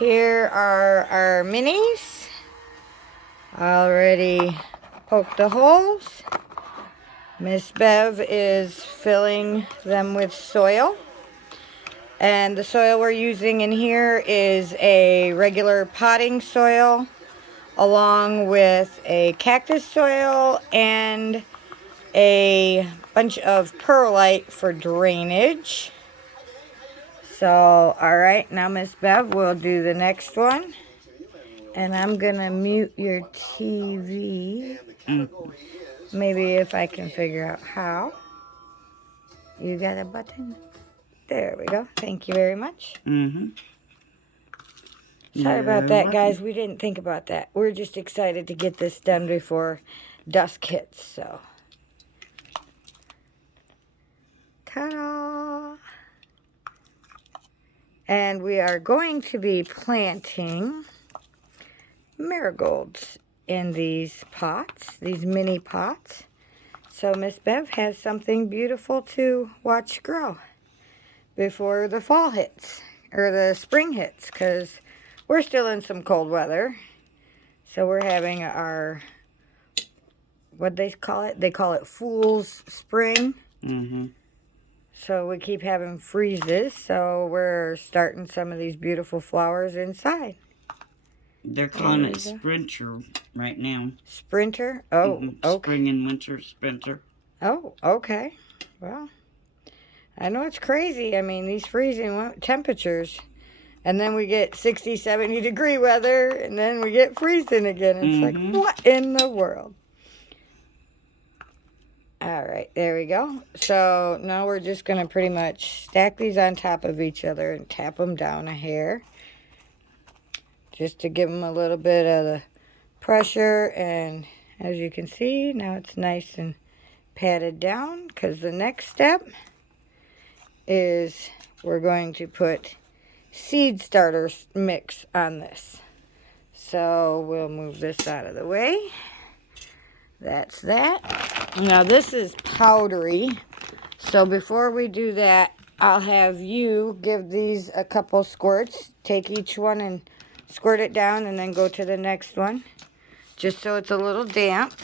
Here are our minis. Already poked the holes. Miss Bev is filling them with soil. And the soil we're using in here is a regular potting soil along with a cactus soil and a bunch of perlite for drainage. So, alright, now Miss Bev will do the next one. And I'm gonna mute your TV. Maybe if I can figure out how. You got a button? There we go. Thank you very much. Sorry about that, guys. We didn't think about that. We're just excited to get this done before dusk hits, so. Ta-da! And we are going to be planting marigolds in these pots, these mini pots. So Miss Bev has something beautiful to watch grow before the fall hits, or the spring hits, because we're still in some cold weather. So we're having our, what they call it? They call it Fool's Spring. So we keep having freezes, so we're starting some of these beautiful flowers inside. They're calling it Sprinter right now. Sprinter? Oh, okay. Spring and winter Sprinter. Oh, okay. Well, I know it's crazy. I mean, these freezing temperatures. And then we get 60, 70 degree weather, and then we get freezing again. It's like, what in the world? All right, there we go. So now we're just going to pretty much stack these on top of each other and tap them down a hair. Just to give them a little bit of the pressure. And as you can see, now it's nice and patted down. Because the next step is we're going to put seed starter mix on this. So we'll move this out of the way. That's that. Now this is powdery. So before we do that, I'll have you give these a couple squirts. Take each one and squirt it down and then go to the next one. Just so it's a little damp.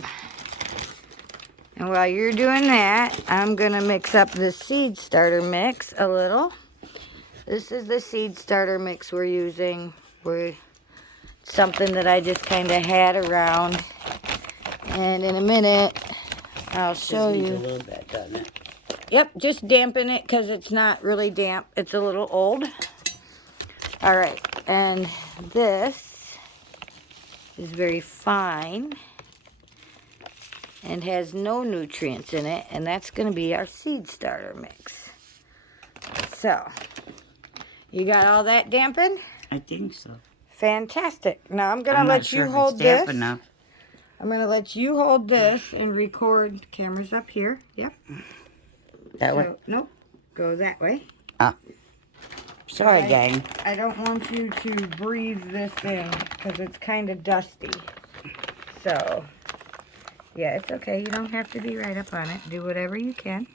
And while you're doing that, I'm going to mix up the seed starter mix a little. This is the seed starter mix we're using. Something that I just kind of had around. And in a minute, I'll show you. A little bit, doesn't it? Yep, just dampen it because it's not really damp. It's a little old. All right, and this is very fine and has no nutrients in it, and that's going to be our seed starter mix. So, you got all that dampened? I think so. Fantastic. Now I'm going to let you hold this. Damp enough. I'm going to let you hold this and record. Camera's up here. Yep. That way? Nope. Go that way. Sorry, gang. I don't want you to breathe this in because it's kind of dusty. So, yeah, it's okay. You don't have to be right up on it. Do whatever you can.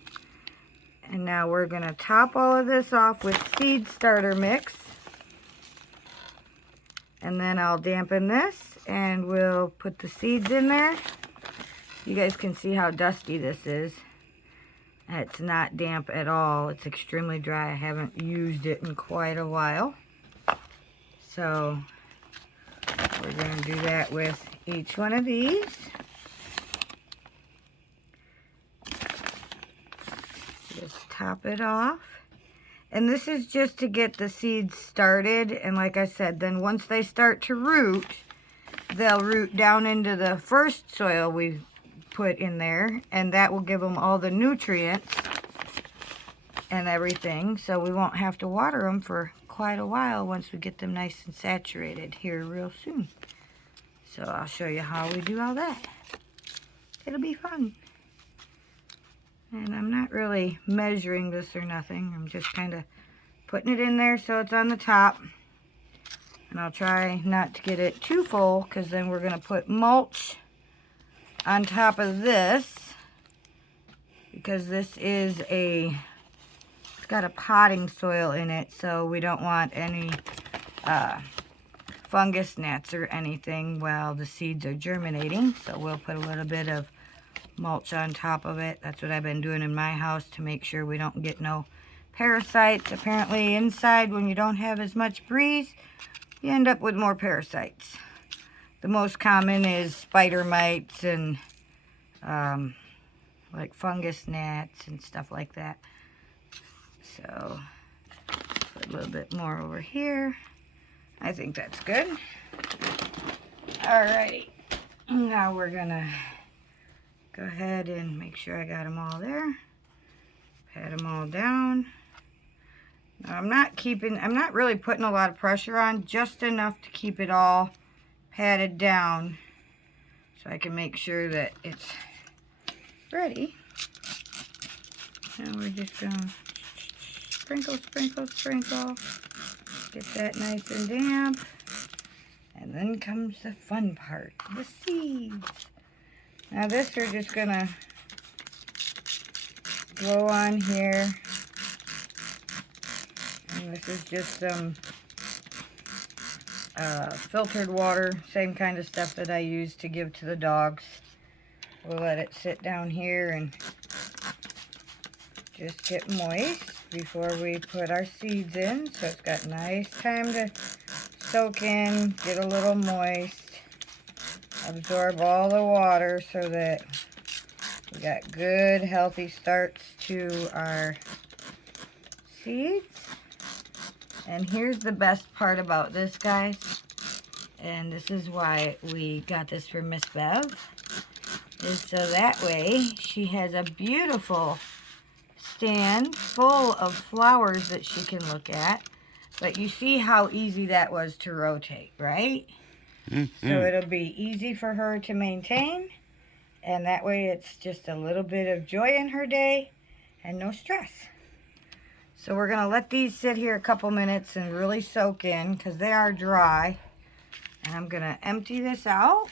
And now we're going to top all of this off with seed starter mix. And then I'll dampen this and we'll put the seeds in there. You guys can see how dusty this is. It's not damp at all. It's extremely dry. I haven't used it in quite a while. So we're going to do that with each one of these. Just top it off. And this is just to get the seeds started. And like I said, then once they start to root, they'll root down into the first soil we put in there. And that will give them all the nutrients and everything. So we won't have to water them for quite a while once we get them nice and saturated here real soon. So I'll show you how we do all that. It'll be fun. And I'm not really measuring this or nothing. I'm just kind of putting it in there so it's on the top. And I'll try not to get it too full because then we're going to put mulch on top of this. Because this is it's got a potting soil in it, so we don't want any fungus gnats or anything while the seeds are germinating. So we'll put a little bit of mulch on top of it. That's what I've been doing in my house to make sure we don't get no parasites. Apparently inside, when you don't have as much breeze, you end up with more parasites. The most common is spider mites and like fungus gnats and stuff like that. So put a little bit more over here. I think that's good. Alrighty, now we're gonna go ahead and make sure I got them all there. Pat them all down. Now I'm not really putting a lot of pressure on, just enough to keep it all patted down so I can make sure that it's ready. And we're just gonna sprinkle, sprinkle, sprinkle. Get that nice and damp. And then comes the fun part, the seeds. Now this we're just gonna blow on here. And this is just some filtered water, same kind of stuff that I use to give to the dogs. We'll let it sit down here and just get moist before we put our seeds in. So it's got nice time to soak in, get a little moist, absorb all the water so that we got good healthy starts to our seeds. And here's the best part about this, guys, and this is why we got this for Miss Bev, is so that way she has a beautiful stand full of flowers that she can look at. But you see how easy that was to rotate, right? So it'll be easy for her to maintain, and that way it's just a little bit of joy in her day and no stress. So we're gonna let these sit here a couple minutes and really soak in because they are dry. And I'm gonna empty this out.